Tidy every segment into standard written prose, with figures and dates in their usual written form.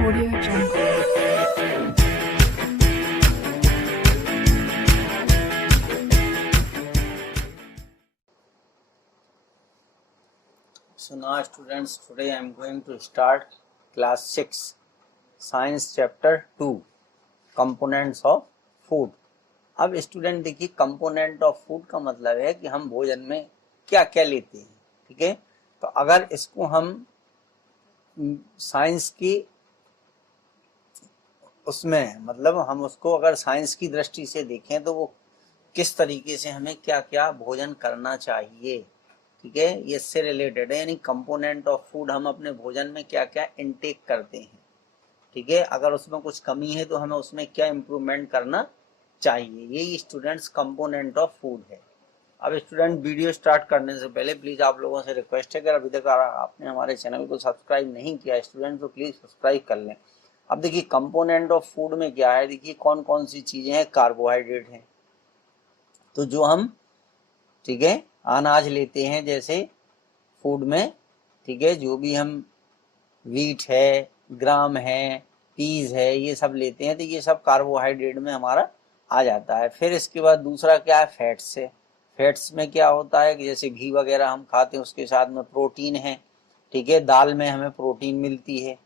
Audio Jungle. So now students, today I am going to start class 6 science chapter 2 components of food। अब student देखिए, component of food का मतलब है कि हम भोजन में क्या क्या लेते हैं। ठीक है, तो अगर इसको हम साइंस की उसमें मतलब हम उसको अगर साइंस की दृष्टि से देखें तो वो किस तरीके से हमें क्या क्या भोजन करना चाहिए। ठीक है, ये इससे रिलेटेड है, यानी कंपोनेंट ऑफ फूड, हम अपने भोजन में क्या क्या इनटेक करते हैं। ठीक है, अगर उसमें कुछ कमी है तो हमें उसमें क्या इम्प्रूवमेंट करना चाहिए, यही स्टूडेंट्स कंपोनेंट ऑफ फूड है। अब स्टूडेंट, वीडियो स्टार्ट करने से पहले प्लीज आप लोगों से रिक्वेस्ट है कि अभी तक आपने हमारे चैनल को सब्सक्राइब नहीं किया स्टूडेंट तो प्लीज सब्सक्राइब कर लें। अब देखिए, कंपोनेंट ऑफ फूड में क्या है, देखिए कौन कौन सी चीजें हैं। कार्बोहाइड्रेट हैं, तो जो हम, ठीक है, अनाज लेते हैं जैसे फूड में, ठीक है, जो भी हम वीट है, ग्राम है, पीज है, ये सब लेते हैं तो ये सब कार्बोहाइड्रेट में हमारा आ जाता है। फिर इसके बाद दूसरा क्या है, फैट्स है। फैट्स में क्या होता है कि जैसे घी वगैरह हम खाते हैं, उसके साथ में प्रोटीन है। ठीक है, दाल में हमें प्रोटीन मिलती है।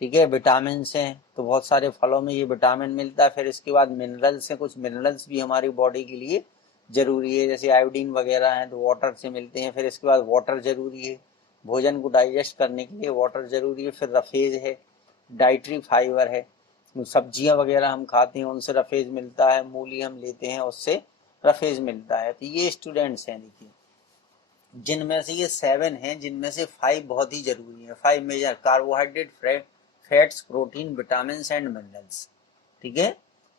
ठीक है, विटामिन हैं, तो बहुत सारे फलों में ये विटामिन मिलता है। फिर इसके बाद मिनरल्स हैं, कुछ मिनरल्स भी हमारी बॉडी के लिए जरूरी है, जैसे आयोडीन वगैरह हैं तो वाटर से मिलते हैं। फिर इसके बाद वाटर जरूरी है, भोजन को डाइजेस्ट करने के लिए वाटर जरूरी है। फिर रफेज है, डाइटरी फाइबर है, सब्जियां वगैरह हम खाते हैं उनसे रफेज मिलता है, मूली हम लेते हैं उससे रफेज मिलता है। तो ये स्टूडेंट्स हैं, देखिए जिनमें से ये 7 हैं, जिनमें से 5 बहुत ही जरूरी है। 5 major carbohydrate, fats, protein, vitamin and minerals. ठीक है,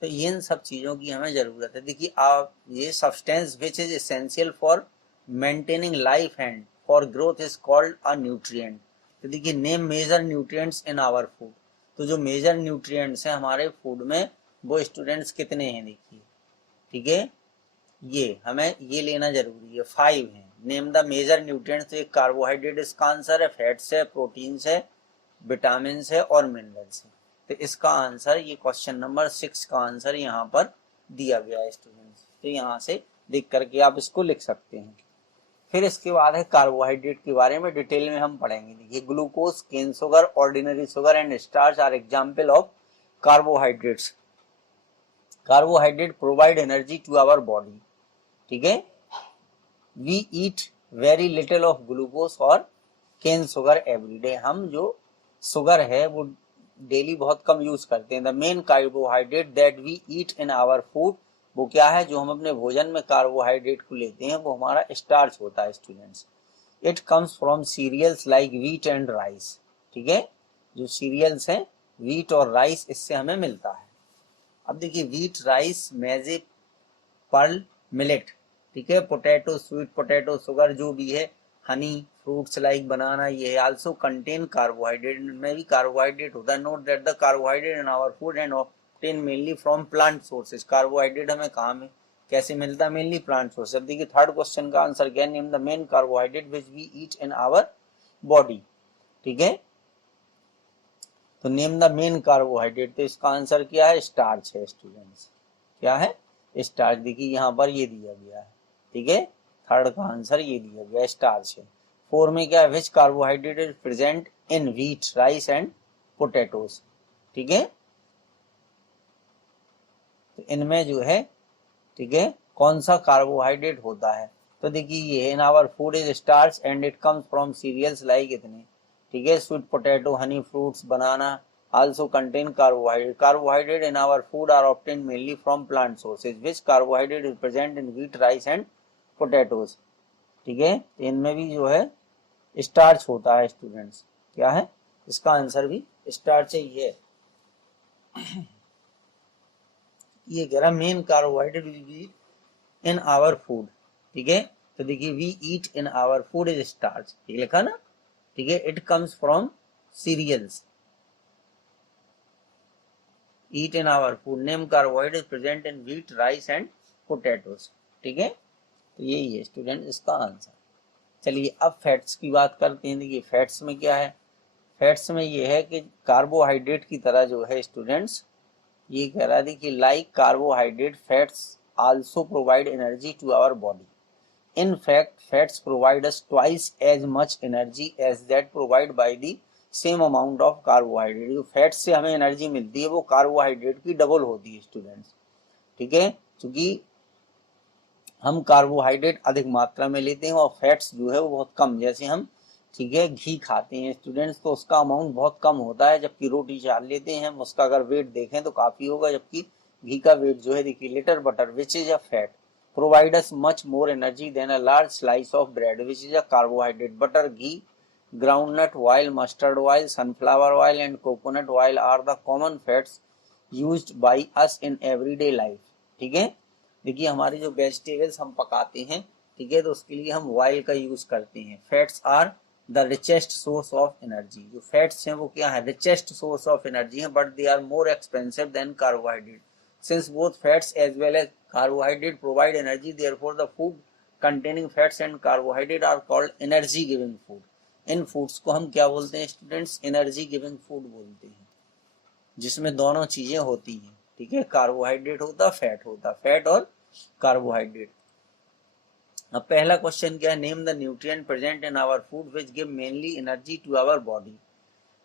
तो इन सब चीजों की हमें जरूरत है। देखिए आप, ये substance which is essential for maintaining life and for growth is called a nutrient. तो देखिए, name major nutrients in our food. तो जो मेजर न्यूट्रिएंट्स हैं हमारे फूड में वो स्टूडेंट्स कितने हैं, देखिए। ठीक है, ये हमें ये लेना जरूरी है, 5 हैं। नेम द मेजर न्यूट्रिएंट्स, एक कार्बोहाइड्रेट इसका आंसर है, फैट्स है, प्रोटीन्स है, विटामिन है और मिनरल्स है। तो इसका आंसर, ये क्वेश्चन नंबर 6 का आंसर यहाँ पर दिया गया है स्टूडेंट्स। तो यहाँ से देख करके आप इसको लिख सकते हैं। फिर इसके बाद है कार्बोहाइड्रेट के बारे में डिटेल में हम पढ़ेंगे। देखिए, glucose, cane sugar, ordinary sugar and starch are example of carbohydrates. Carbohydrate provide energy to our body. ठीक है, we eat very little of glucose और केन शुगर एवरी डे। हम जो शुगर है वो डेली बहुत कम यूज करते हैं। The main carbohydrate that we eat in our food, वो क्या है, जो हम अपने भोजन में कार्बोहाइड्रेट को लेते हैं वो हमारा स्टार्च होता है students. It comes from cereals like wheat and rice. ठीक है, जो सीरियल्स हैं वीट और राइस, इससे हमें मिलता है। अब देखिए, वीट, राइस, मेजे, पर्ल, मिलेट, ठीक है, पोटैटो, स्वीट पोटैटो, शुगर जो भी है, हनी, फ्रूट्स लाइक बनाना, ये आल्सो कंटेन कार्बोहाइड्रेट, में भी कार्बोहाइड्रेट होता है। Note that the carbohydrate in our food and obtain mainly from plant sources. Carbohydrate हमें कहाँ में कैसे मिलता है, मेनली प्लांट सोर्स। अब देखिए, थर्ड क्वेश्चन का आंसर क्या है, name the main carbohydrate which we eat in our body. ठीक है, तो नेम द मेन कार्बोहाइड्रेट, तो इसका आंसर क्या है, स्टार्च है स्टूडेंट्स। क्या है, स्टार्च। देखिए यहाँ पर ये दिया गया है। ठीक है, थर्ड का आंसर ये दिया गया, स्टार्च है। 4 में क्या है, which carbohydrate is present in wheat, rice and potatoes. ठीक है, तो इनमें जो है, ठीक है, कौन सा कार्बोहाइड्रेट होता है, तो देखिए ये in our food is starch and it comes from cereals like इतने। ठीक है, sweet potato, honey, fruits, banana also contain carbohydrate. Carbohydrate in our food are obtained mainly from plant sources. Which carbohydrate is present in wheat, rice and potatoes? ठीक है, इनमें भी जो है starch होता है स्टूडेंट्स। क्या है, इसका आंसर भी स्टार्च ही है। ये कह रहा main carbohydrate will be in our food. ठीक है, तो देखिए, we eat in our food is starch, ठीक लिखा ना। ठीक है, it comes from cereals, eat in our food, name carbohydrate is present in wheat, rice and potatoes। ठीक है, तो यही है स्टूडेंट इसका आंसर। चलिए अब फैट्स की बात करते हैं। देखिए, फैट्स में क्या है, फैट्स में ये है कि कार्बोहाइड्रेट की तरह जो है स्टूडेंट्स, ये कह रहा थी कि like carbohydrate fats also provide energy to our body. In fact, fats provide us twice as much energy as that provide by the same amount of carbohydrate। जो फैट्स से हमें एनर्जी मिलती है वो कार्बोहाइड्रेट की डबल होती है students, ठीक है, क्योंकि हम कार्बोहाइड्रेट अधिक मात्रा में लेते हैं और फैट्स जो है वो बहुत कम। जैसे हम, ठीक है, घी खाते हैं स्टूडेंट्स तो उसका अमाउंट बहुत कम होता है, जबकि रोटी चार लेते हैं हम उसका अगर वेट देखें तो काफी होगा, जबकि घी का वेट जो है, देखिए, litre butter which is a fat provide us much more energy than a large slice of bread which is a carbohydrate। butter, ghee, groundnut oil, mustard oil, sunflower oil and coconut oil are the common fats used by us in everyday life। ठीक है, देखिए हमारे जो vegetables हम पकाते हैं, ठीक है, तो उसके लिए हम ऑयल का यूज करते हैं। Fats are the richest source of energy. जो फैट्स हैं वो क्या है, रिचेस्ट सोर्स ऑफ एनर्जी है, but they are more expensive than carbohydrate. Since both fats as well as carbohydrate provide energy, therefore the food containing fats and carbohydrate are called energy giving food। In foods को हम क्या बोलते हैं students, energy giving food बोलते हैं, जिसमें दोनों चीजें होती हैं, ठीक है, कार्बोहाइड्रेट होता, फैट होता, फैट और कार्बोहाइड्रेट। अब पहला क्वेश्चन क्या है, name the nutrient present in our food which give mainly energy to our body.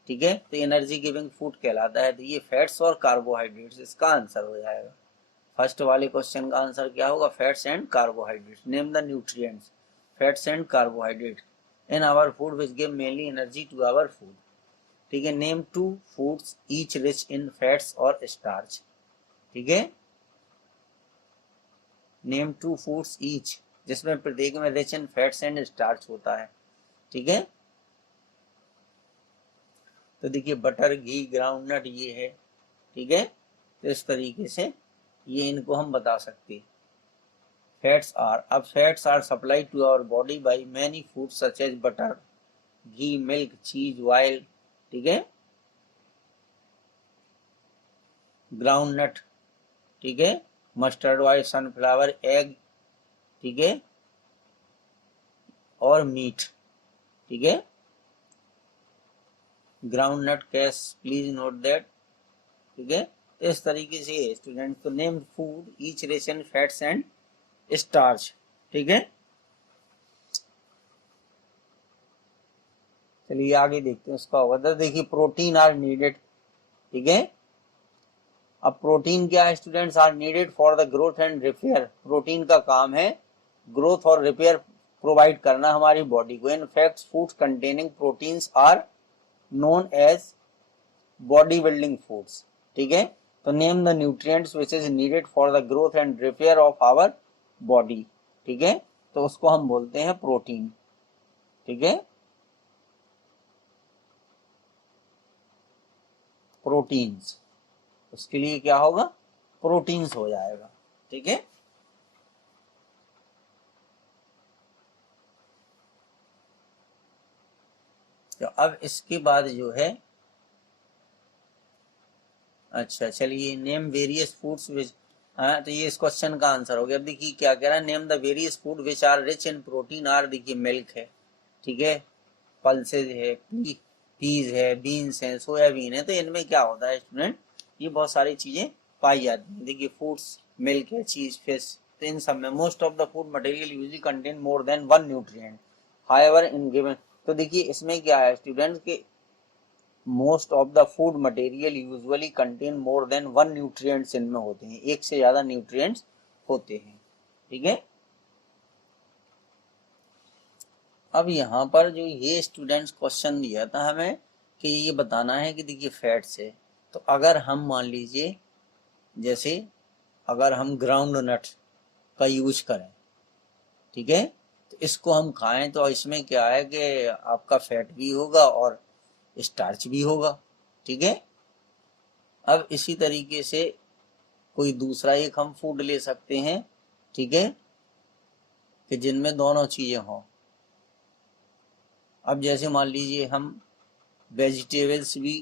ठीक है, तो एनर्जी गिविंग फूड कहलाता है, तो ये फैट्स और कार्बोहाइड्रेट्स, इसका आंसर हो जाएगा। फर्स्ट वाले क्वेश्चन का आंसर क्या होगा, fats and carbohydrates. Name the nutrients, fats and carbohydrate in our food which give mainly energy to our food. ठीक है, name two foods each rich in fats और स्टार्च। ठीक है, नेम टू फूड्स ईच, जिसमें प्रत्येक में rich in fats and starch होता है। ठीक है, तो देखिए बटर, घी, ग्राउंडनट ये है, ठीक है, तो इस तरीके से ये इनको हम बता सकते हैं। फैट्स आर, अब fats are supplied to our body by many foods such as butter, ghee, milk, cheese, oil, ठीक है, ग्राउंडनट, ठीक है, मस्टर्ड ऑयल, सनफ्लावर, एग, ठीक है, और मीट। ठीक है, groundnut cash, please note that. ठीक है, इस तरीके से स्टूडेंट को name food each rich in fats and starch. ठीक है, चलिए आगे देखते हैं उसका होगा। देखिए प्रोटीन आर नीडेड, ठीक है, अब प्रोटीन क्या है students, are needed for the growth and repair. Protein का काम है ग्रोथ और रिपेयर प्रोवाइड करना हमारी बॉडी को। In fact foods containing proteins are known as body building foods. ठीक है, तो name the nutrients which is needed for the growth and repair of our body. ठीक है, तो उसको हम बोलते हैं प्रोटीन। ठीक है, प्रोटीन्स, उसके लिए क्या होगा, प्रोटीन्स हो जाएगा। ठीक है, तो अब इसके बाद जो है, अच्छा चलिए, नेम वेरियस फूड्स विच, हाँ तो ये इस क्वेश्चन का आंसर हो गया। अब देखिए क्या कह रहा है, name the various food which are rich in protein are, देखिए मिल्क है, ठीक है, पल्सेज है, पीज है, बीन्स है, सोयाबीन है, तो इनमें क्या होता है स्टूडेंट, ये बहुत सारी चीजें पाई जाती हैं। देखिए फ्रूट्स, मिल्क है, चीज, फिश, तो इन सब में most of the food material usually contain more than one nutrient however in given. तो देखिए इसमें क्या है स्टूडेंट के most of the food material usually contain more than one nutrients इनमें होते हैं, एक से ज्यादा न्यूट्रिएंट्स होते हैं। ठीक है, अब यहाँ पर जो ये स्टूडेंट्स क्वेश्चन दिया था हमें कि ये बताना है कि देखिए फैट्स है, तो अगर हम मान लीजिए जैसे अगर हम ग्राउंड नट का यूज करें, ठीक है, तो इसको हम खाएं तो इसमें क्या है कि आपका फैट भी होगा और स्टार्च भी होगा। ठीक है, अब इसी तरीके से कोई दूसरा एक हम फूड ले सकते हैं, ठीक है, कि जिनमें दोनों चीजें हों। अब जैसे मान लीजिए हम वेजिटेबल्स भी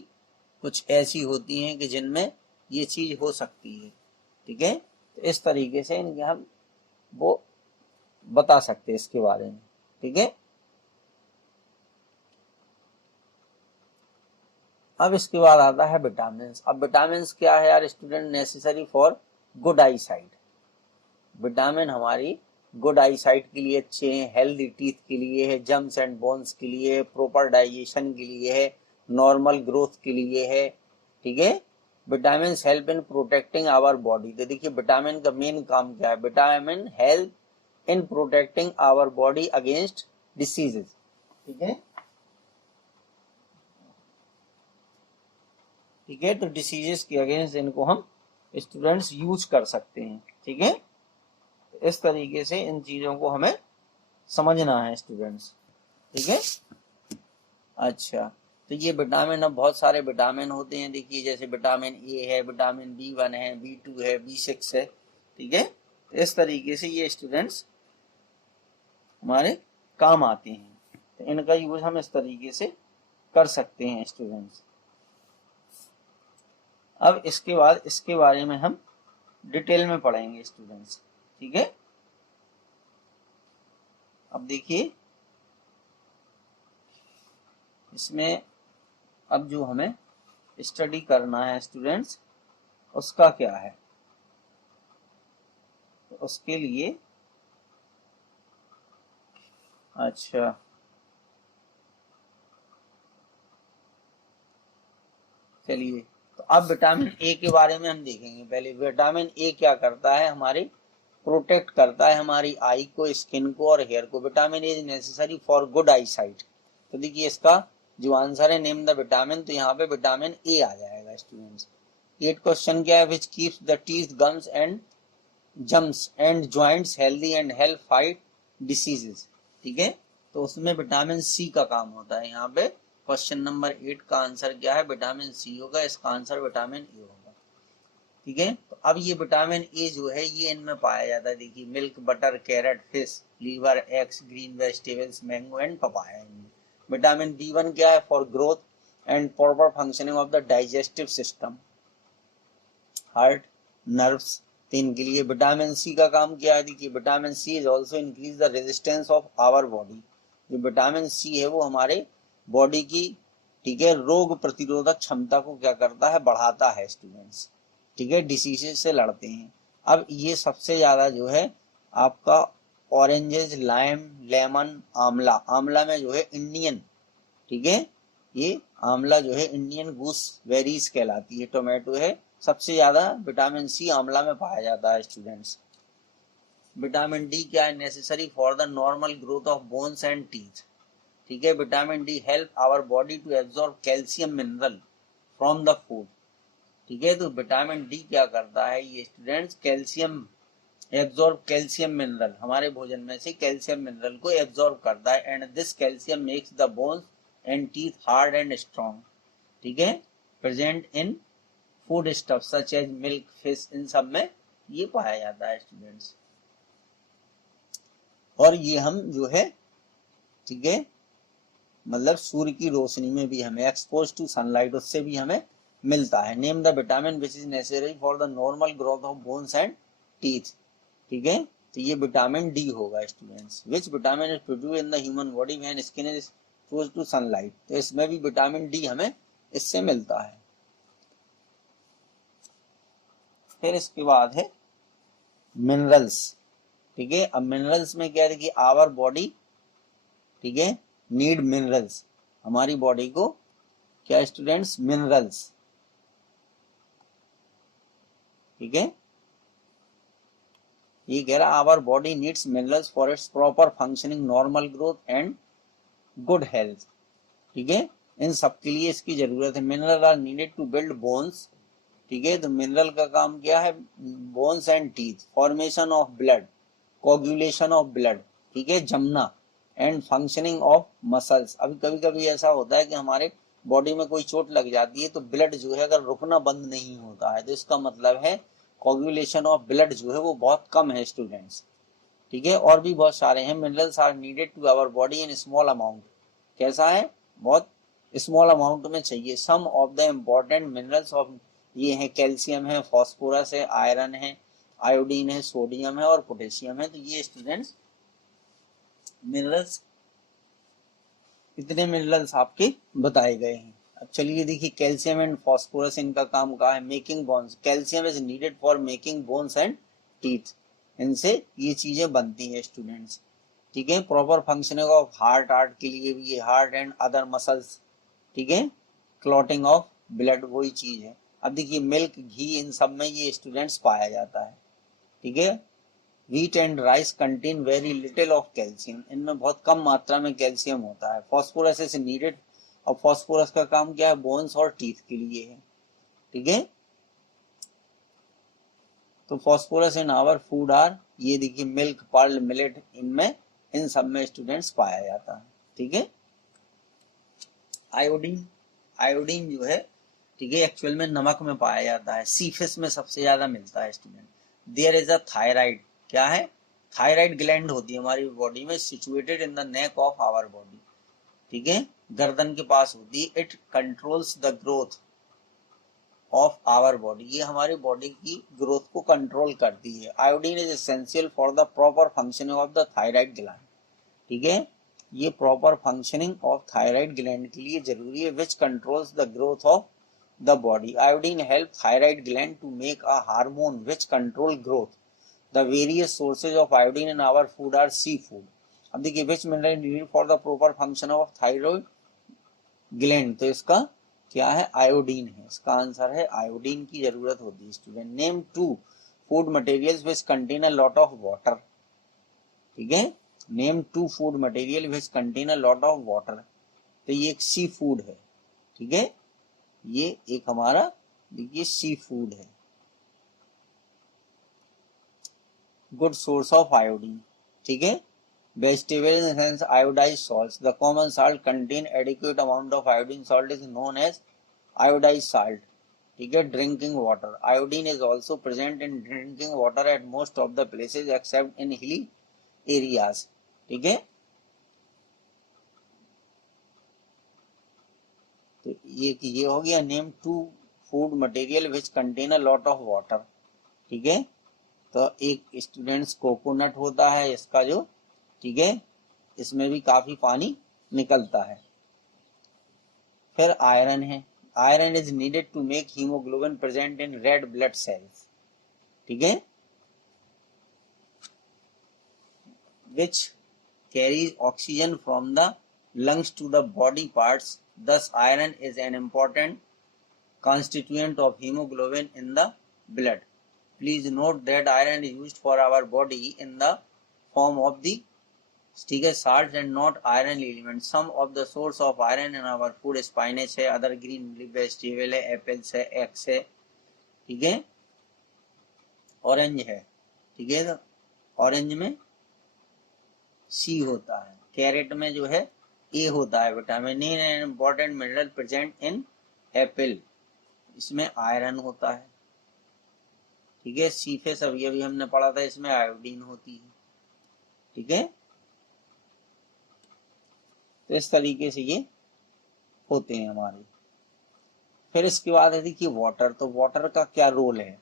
कुछ ऐसी होती हैं कि जिनमें ये चीज हो सकती है। ठीक है, तो इस तरीके से इनके हम वो बता सकते हैं इसके बारे में। ठीक है, अब इसके बाद आता है विटामिन। अब विटामिन क्या है यार student? Necessary for good I site. Vitamin हमारी गुड आई साइट के लिए अच्छे हैं, हेल्दी टीथ के लिए है, जम्स एंड बोन्स के लिए है, प्रॉपर डाइजेशन के लिए है, नॉर्मल ग्रोथ के लिए है। ठीक है, vitamin help in protecting our body. तो देखिए विटामिन का मेन काम क्या है? Vitamin help in protecting our body against diseases. ठीक है, ठीक है, तो डिसीजेस के अगेंस्ट इनको हम स्टूडेंट्स यूज कर सकते हैं। ठीक है, इस तरीके से इन चीजों को हमें समझना है स्टूडेंट्स। ठीक है, अच्छा, तो ये विटामिन, अब बहुत सारे विटामिन होते हैं। देखिए जैसे विटामिन ए है, विटामिन B1 है, B2 है, B6 है। ठीक है, इस तरीके से ये स्टूडेंट्स हमारे काम आते हैं, तो इनका यूज हम इस तरीके से कर सकते हैं स्टूडेंट्स। अब इसके बाद इसके बारे में हम डिटेल में पढ़ेंगे स्टूडेंट्स। ठीक है, अब देखिए इसमें अब जो हमें स्टडी करना है स्टूडेंट्स उसका क्या है? तो उसके लिए अच्छा, चलिए, तो अब विटामिन ए के बारे में हम देखेंगे। पहले विटामिन ए क्या करता है? हमारी प्रोटेक्ट करता है हमारी आई को, स्किन को और हेयर को। Vitamin A is necessary for good I site. तो देखिए इसका जो आंसर है नेम द विटामिन, तो यहाँ पे विटामिन ए आ जाएगा स्टूडेंट्स। 8 क्वेश्चन क्या है? Which keeps the teeth, gums and germs and joints healthy and help fight diseases. ठीक है, तो उसमें विटामिन सी का काम होता है। यहाँ पे क्वेश्चन नंबर 8 का आंसर क्या है? विटामिन सी होगा, इसका आंसर विटामिन ए होगा। ठीक है, तो अब ये विटामिन ए जो है ये इनमें पाया जाता है। देखिए milk, butter, carrot, fish, liver, eggs, green vegetables, mango and papaya. Vitamin B1 क्या है? For growth and proper functioning of the digestive system, heart, nerves. तो इनके लिए विटामिन सी का काम क्या है? देखिए vitamin C is also increase the resistance of our body. जो विटामिन सी है वो हमारे बॉडी की, ठीक है, रोग प्रतिरोधक क्षमता को क्या करता है? बढ़ाता है स्टूडेंट्स। ठीक है, डिसीजेज से लड़ते हैं। अब ये सबसे ज्यादा जो है आपका ऑरेंजेस, लाइम, लेमन, आंवला। आंवला में जो है इंडियन, ठीक है, ये आंवला जो है इंडियन गूस वेरीज कहलाती है। टोमेटो है, सबसे ज्यादा विटामिन सी आंवला में पाया जाता है स्टूडेंट्स। विटामिन डी क्या है? Necessary for the normal growth of bones and teeth. ठीक है, vitamin D help our body to absorb calcium mineral from the food. ठीक है, तो विटामिन डी क्या करता है ये students? Calcium absorb calcium mineral, हमारे भोजन में से कैल्शियम मिनरल को एब्जॉर्ब करता है। And this calcium makes the bones and teeth hard and strong. ठीक है, present in food stuff such as milk, fish, इन सब में ये पाया जाता है स्टूडेंट्स। और ये हम जो है, ठीक है, मतलब सूर्य की रोशनी में भी हमें एक्सपोज टू सनलाइट, उससे भी हमें मिलता है। Name the vitamin which is necessary for the normal growth of bones and teeth. ठीक है, तो ये विटामिन डी होगा students. Which vitamin is produce in the human body when skin is expose to sunlight. तो इसमें भी vitamin D हमें इससे मिलता है। फिर इसके बाद है मिनरल्स। ठीक है, अब मिनरल्स में क्या है कि आवर बॉडी, ठीक है, नीड मिनरल्स। हमारी बॉडी को क्या स्टूडेंट्स? मिनरल्स। ठीक है, ये कह रहा our body needs minerals for its proper functioning, normal growth and good health. ठीक है, इन सब के लिए इसकी जरूरत है। Mineral are needed to build bones. ठीक है, तो मिनरल का काम क्या है? Bones and teeth, formation of blood, coagulation of blood, ठीक है, जमना, एंड फंक्शनिंग ऑफ मसल्स। अभी कभी कभी ऐसा होता है कि हमारे बॉडी में कोई चोट लग जाती है तो ब्लड जो है अगर रुकना बंद नहीं होता है तो इसका मतलब है कोगुलेशन ऑफ ब्लड जो है वो बहुत कम है स्टूडेंट्स। ठीक है, और भी बहुत सारे हैं। Minerals are needed to our body in small amount. कैसा है? बहुत स्मॉल अमाउंट में चाहिए। Some of the important minerals of ये है कैल्शियम है, फॉस्फोरस है, आयरन है, आयोडीन है, सोडियम है और पोटेशियम है। तो ये स्टूडेंट्स मिनरल्स, इतने मिनरल्स आपके बताए गए हैं। अब चलिए देखिए, कैल्शियम एंड फास्फोरस इनका काम क्या है, making bones. Calcium is needed for making bones and teeth, इनसे ये चीजें बनती हैं स्टूडेंट्स, ठीक है। Proper functioning of heart, heart के लिए भी ये हार्ट एंड अदर मसल्स, ठीक है। क्लॉटिंग ऑफ ब्लड वही चीज है। अब देखिए मिल्क, घी, इन सब में ये स्टूडेंट्स पाया जाता है, ठीक है। Wheat and rice contain very little of calcium, इनमें बहुत कम मात्रा में कैल्शियम होता है। फास्फोरस इज नीडेड, और फास्फोरस का काम क्या है, बोन्स और टीथ के लिए है, ठीक है। तो phosphorus in our food are, ये देखिए मिल्क, पर्ल, मिलेट, इनमें इन सब में स्टूडेंट्स पाया जाता है, ठीक है। आयोडीन, आयोडीन जो है, ठीक है, एक्चुअल में नमक में पाया जाता है, सी फिश में सबसे ज्यादा मिलता है student. There is a thyroid, क्या है, थायराइड ग्लैंड होती है हमारी बॉडी में, situated in the neck of our body, ठीक है, गर्दन के पास होती है। It controls the growth of our body, ये हमारी बॉडी की ग्रोथ को कंट्रोल करती है। Iodine is essential for the proper functioning of the thyroid gland, ठीक है, ये proper functioning of thyroid gland के लिए जरूरी है, which controls the growth of the body. Iodine help thyroid gland to make a hormone which control growth. The various sources of iodine in our food are sea food. अब देखिए which mineral needed for the proper function of thyroid gland, तो इसका क्या है, iodine है, इसका answer है iodine की जरूरत होती है student. Name two food materials which contain a lot of water, ठीक है, name two food material which contain a lot of water, तो ये एक सी फूड है, ठीक है, ये एक हमारा देखिए सी फूड है। गुड सोर्स ऑफ आयोडीन, ठीक है, vegetables hence iodized salts. The common salt contain adequate amount of iodine. Salt is known as iodized salt, ठीक है। Drinking water, iodine is also present in drinking water at most of the places except in hilly areas, ठीक है। तो ये हो गया name two food material which contain a lot of water, ठीक है। तो एक स्टूडेंट्स कोकोनट होता है इसका जो, ठीक है, इसमें भी काफी पानी निकलता है। फिर आयरन है, iron is needed to make haemoglobin present in red blood cells, ठीक है, which carries oxygen from the lungs to the body parts. Thus iron is an important constituent of hemoglobin in the blood. Please note that iron is used for our body in the form of the, ठीक है, salts and not iron elements. Some of the source of iron in our food spinach है, other green vegetable है, apples है, eggs है, ठीक है, orange है, ठीक है, तो ऑरेंज में सी होता है, कैरेट में जो है ए होता है, vitamin A and important mineral present in Apple, इसमें आयरन होता है, ठीक है। सीफेस अभी हमने पढ़ा था, इसमें आयोडीन होती है, ठीक है। तो इस तरीके से ये होते हैं हमारे। फिर इसके बाद है देखिए वाटर, तो वाटर का क्या रोल है,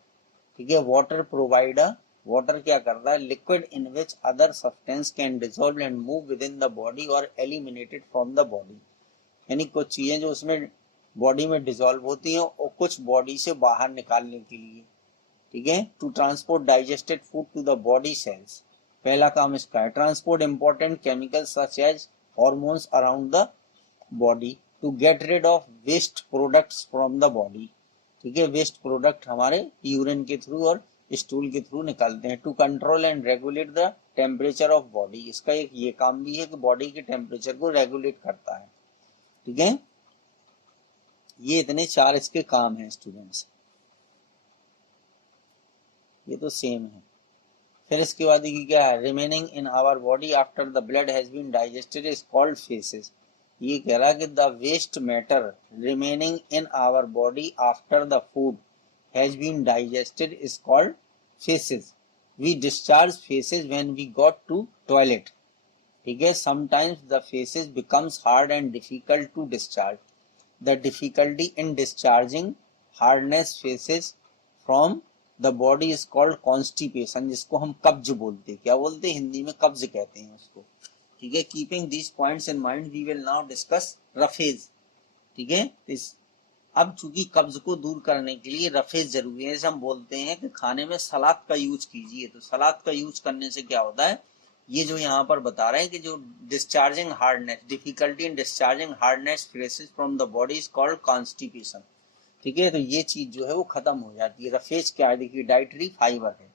ठीक है। वाटर प्रोवाइडर, वाटर क्या करता है, liquid in which other substance can dissolve and move with in the body और एलिमिनेटेड फ्रॉम द बॉडी, यानी कुछ चीजें जो उसमें बॉडी में डिसॉल्व होती हैं और कुछ बॉडी से बाहर निकालने के लिए, ठीक है। To transport digested food to the body cells, पहला काम इसका है। Transport important chemicals such as hormones around the body, to get rid of waste products from the body, ठीक है, वेस्ट प्रोडक्ट हमारे यूरिन के थ्रू और स्टूल के थ्रू निकलते हैं। To control and regulate the temperature of body, इसका एक ये काम भी है कि बॉडी के टेम्परेचर को रेगुलेट करता है, ठीक है। ये इतने चार इसके काम हैं स्टूडेंट्स, ये तो सेम है। फिर इसके बाद देखिए क्या है, remaining in our body after the blood has been digested is called faeces, ये कह रहा है कि the waste matter remaining in our body after the food has been digested is called faeces. We discharge faeces when we got to toilet, ठीक है। Sometimes the faeces becomes hard and difficult to discharge, the difficulty in discharging hardness faeces from the body is called constipation, जिसको हम कब्ज बोलते हैं, क्या बोलते हैं हिंदी में, कब्ज कहते हैं उसको, ठीक है। Keeping these points in mind we will now discuss roughage, ठीक है। अब चूंकि कब्ज को दूर करने के लिए रफेज जरूरी है, जैसे हम बोलते हैं कि खाने में सलाद का यूज कीजिए, तो सलाद का यूज करने से क्या होता है, ये जो यहाँ पर बता रहे हैं कि जो discharging hardness, difficulty in discharging hardness faeces from the body is called constipation. ठीक है, तो ये चीज जो है वो खत्म हो जाती है। रफेज क्या है, देखिए डाइटरी फाइबर है,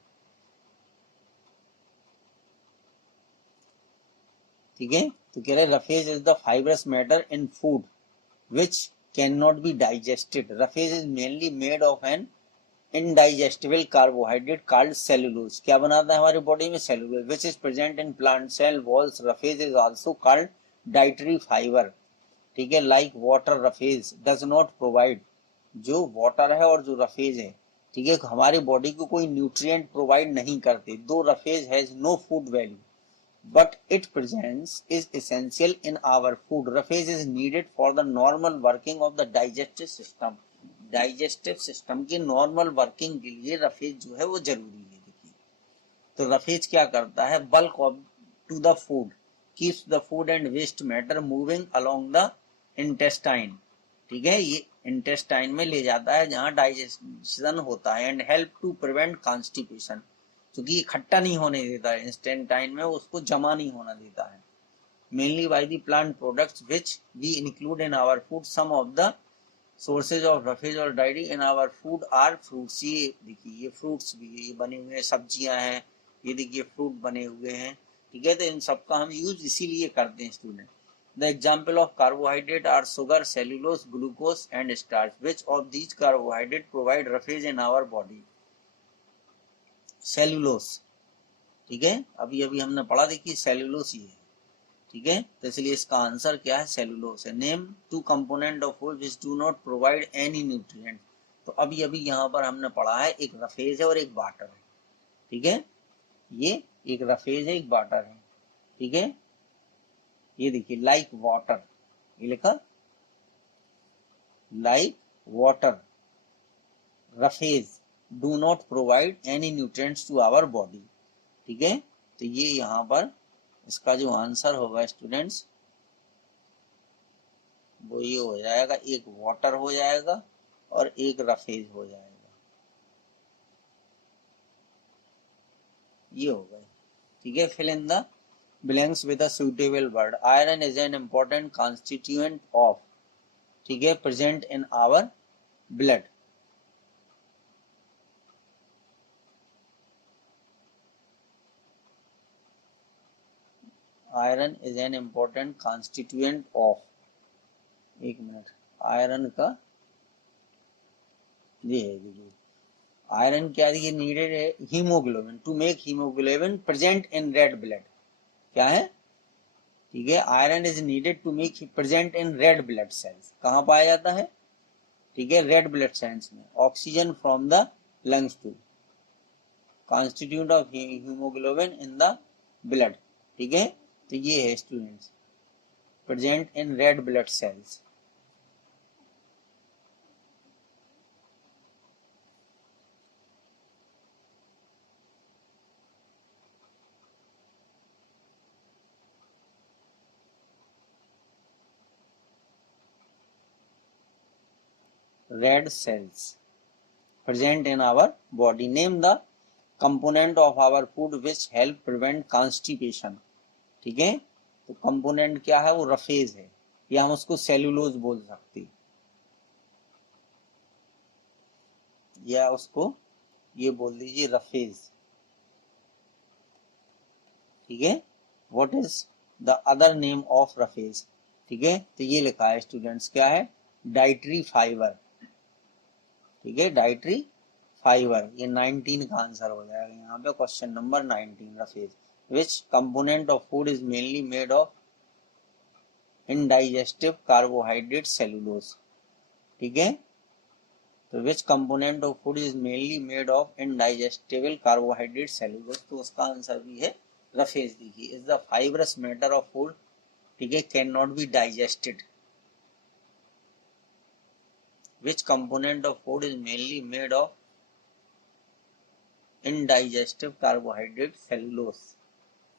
ठीक है। तो कह रहे roughage is the fibrous matter in food which cannot be digested. Roughage is mainly made of an indigestible carbohydrate called cellulose. क्या बनाता है हमारी बॉडी में, cellulose, which is present in plant cell walls. Roughage is also called dietary fiber. ठीक है, like water roughage does not provide, जो water है और जो रफेज है, ठीक है, हमारी बॉडी को कोई न्यूट्रिएंट प्रोवाइड नहीं करते। Though roughage has no food value but its presence is essential in our food. Roughage is needed for the normal working of the digestive system. Digestive system की normal working के लिए roughage जो है वो जरूरी है। देखिए, तो रफेज क्या करता है, bulk of to the food, keeps the food and waste matter moving along the intestine. ठीक है, ये इंटेस्टाइन में ले जाता है जहां डाइजेशन होता है, and help to prevent constipation, क्योंकि इकट्ठा नहीं होने देता है इंस्टेंटाइन में, उसको जमा नहीं होना देता है। Mainly by the plant products which we include in our food. Some of the sources of roughage और dairy in our food are fruits. ये देखिए, ये फ्रूट्स भी है, ये बने हुए सब्जियां हैं, ये देखिए फ्रूट बने हुए हैं। ठीक है, तो इन सबका हम यूज इसीलिए करते हैं student. The example of carbohydrate are sugar, cellulose, glucose and starch. Which of these carbohydrate provide roughage in our body? Cellulose. ठीक है, अभी अभी हमने पढ़ा, देखिए सेल्यूलोस ही है। ठीक है, तो इसलिए इसका आंसर क्या है, सेल्यूलोस है। Name two component of food which do not provide any nutrient. तो अभी अभी यहाँ पर हमने पढ़ा है, एक रफेज है और एक वाटर है। ठीक है, ये एक रफेज है, एक वाटर है। ठीक है, ये देखिए लाइक वाटर, ये लिखा like water, roughage do not provide any nutrients to our body. ठीक है, तो ये यहाँ पर इसका जो आंसर होगा स्टूडेंट्स, वो ये हो जाएगा, एक वाटर हो जाएगा और एक रफेज हो जाएगा, ये हो गए। ठीक है, fill in the blanks with a suitable word. Iron is an important constituent of, ठीक है, present in our blood. Iron is an important constituent of, एक मिनट, आयरन का ये है, देखिए आयरन क्या है, नीडेड है haemoglobin to make haemoglobin present in red blood. क्या है, ठीक है, iron is needed to make present in red blood cells. कहाँ पाया जाता है, ठीक है, रेड ब्लड सेल्स में। Oxygen from the lungs to constitute of haemoglobin in the blood. ठीक है, तो ये है students, present in red blood cells. red cells present in our body. Name the component of our food which help prevent constipation. ठीक है, तो component क्या है, वो रफेज है, या हम उसको सेल्यूलोज बोल सकते, या उसको ये बोल दीजिए रफेज। ठीक है, what is the other name of roughage? ठीक है, तो ये लिखा है स्टूडेंट्स, क्या है, डाइटरी फाइबर। ठीक है, डाइटरी फाइबर, ये 19 का आंसर हो जाएगा यहाँ पे, question number 19। Roughage, which component of food is mainly made of indigestive carbohydrate cellulose. ठीक है, तो which component of food is mainly made of indigestible carbohydrate cellulose, तो उसका आंसर भी है रफेज। देखिए, is the fibrous matter of food, ठीक है, can not be digested. Which component of food is mainly made of indigestive carbohydrate cellulose?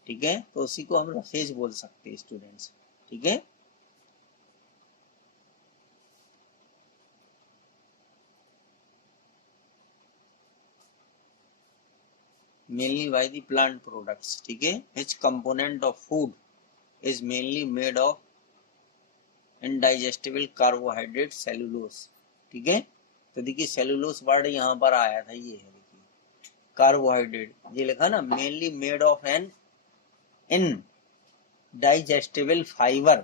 ठीक है, तो उसी को हम रफेज बोल सकते हैं स्टूडेंट्स। ठीक है, mainly by the plant products, ठीक है। विच component of food is mainly made of indigestible carbohydrate cellulose, ठीक है। तो देखिए सेलुलोज वर्ड यहाँ पर आया था, ये है देखिए कार्बोहाइड्रेट, ये लिखा ना, mainly made of an indigestible fibre,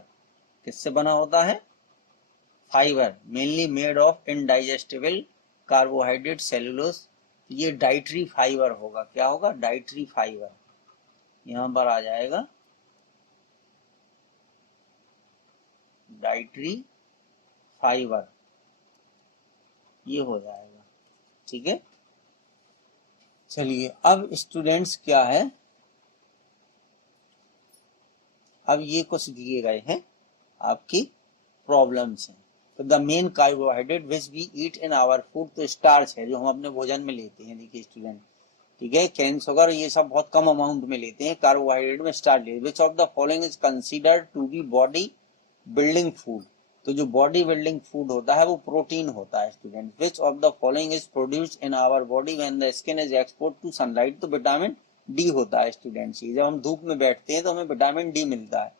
किससे बना होता है, fibre, mainly made of indigestible carbohydrate cellulose, ये डाइटरी फाइबर होगा, क्या होगा, डाइटरी फाइबर, यहां पर आ जाएगा डाइटरी फाइबर, ये हो जाएगा, ठीक है। चलिए अब स्टूडेंट्स क्या है, अब ये कुछ दिए गए हैं आपकी प्रॉब्लम्स हैं। तो the main carbohydrate which we eat in our food, तो स्टार्च है जो हम अपने भोजन में लेते हैं, देखिए स्टूडेंट, ठीक है। कैन शुगर ये सब बहुत कम अमाउंट में लेते हैं, कार्बोहाइड्रेट में स्टार्च लेते हैं। Which of the following is considered to be body building food, तो जो बॉडी बिल्डिंग फूड होता है वो प्रोटीन होता है student. Which of the following is produced in our body when the skin is expose to sunlight, तो vitamin D होता है स्टूडेंट्स। जब हम धूप में बैठते हैं तो हमें विटामिन डी मिलता है।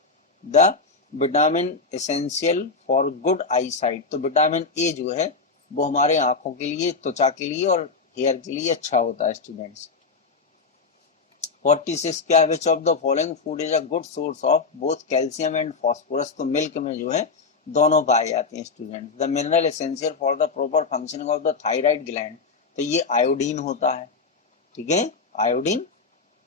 The vitamin essential for good I site, तो विटामिन ए जो है वो हमारे आंखों के लिए, त्वचा के लिए और हेयर के लिए अच्छा होता है स्टूडेंट्स। 46 क्या, which of the following food is a good source of both calcium and phosphorus, तो मिल्क में जो है दोनों पाए जाते हैं student. The mineral essential for the proper functioning of the thyroid gland, तो ये आयोडीन होता है, ठीक है, iodine.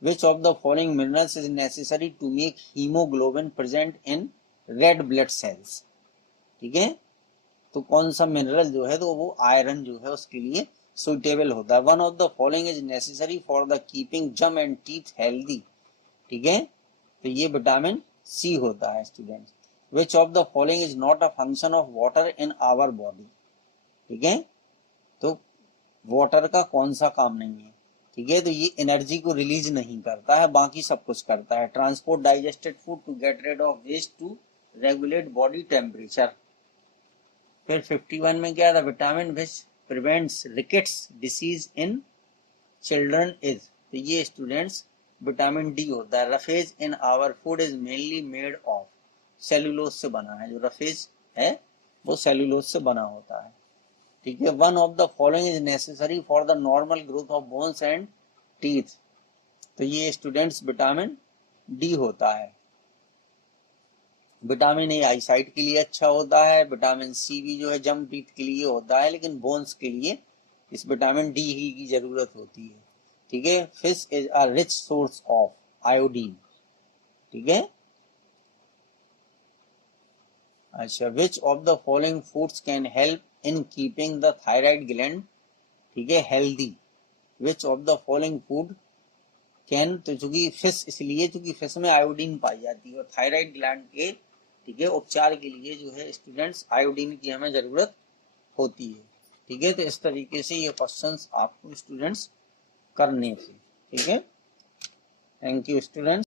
Which of the following minerals is necessary to make haemoglobin present in red blood cells, ठीक है। तो कौन सा मिनरल जो है, तो वो आयरन जो है उसके लिए सुइटेबल होता है। One of the following is necessary for the keeping gum and teeth healthy, ठीक है, तो ये विटामिन सी होता है student. Which of the following is not a function of water in our body, ठीक है, तो वाटर का कौन सा काम नहीं है, ठीक है, तो ये एनर्जी को रिलीज नहीं करता है, बाकी सब कुछ करता है। Transport digested food to get rid of waste to regulate body temperature. फिर 51 में क्या था, vitamin which prevents rickets disease in children is, तो ये स्टूडेंट्स विटामिन डी होता है। Roughage in our food is mainly made of, cellulose से बना है, जो रफेज है वो सेलुलोज से बना होता है, ठीक है। One of the following is necessary for the normal growth of bones and teeth, तो ये स्टूडेंट्स विटामिन डी होता है। विटामिन ए आई साइट के लिए अच्छा होता है, विटामिन सी भी जो है जम टीथ के लिए होता है, लेकिन बोन्स के लिए इस विटामिन डी ही की जरूरत होती है, ठीक है। Fish is a rich source of iodine, ठीक है। अच्छा, विच of the following foods can help in keeping the thyroid gland, ठीक है, healthy. Which of the following food can, तो चूंकि फिश इसलिए चूंकि फिश में आयोडीन पाई जाती है और थायराइड ग्लैंड के, ठीक है, उपचार के लिए जो है स्टूडेंट्स आयोडीन की हमें जरूरत होती है, ठीक है। तो इस तरीके से ये क्वेश्चंस आपको स्टूडेंट्स करने थे, ठीक है। Thank you students.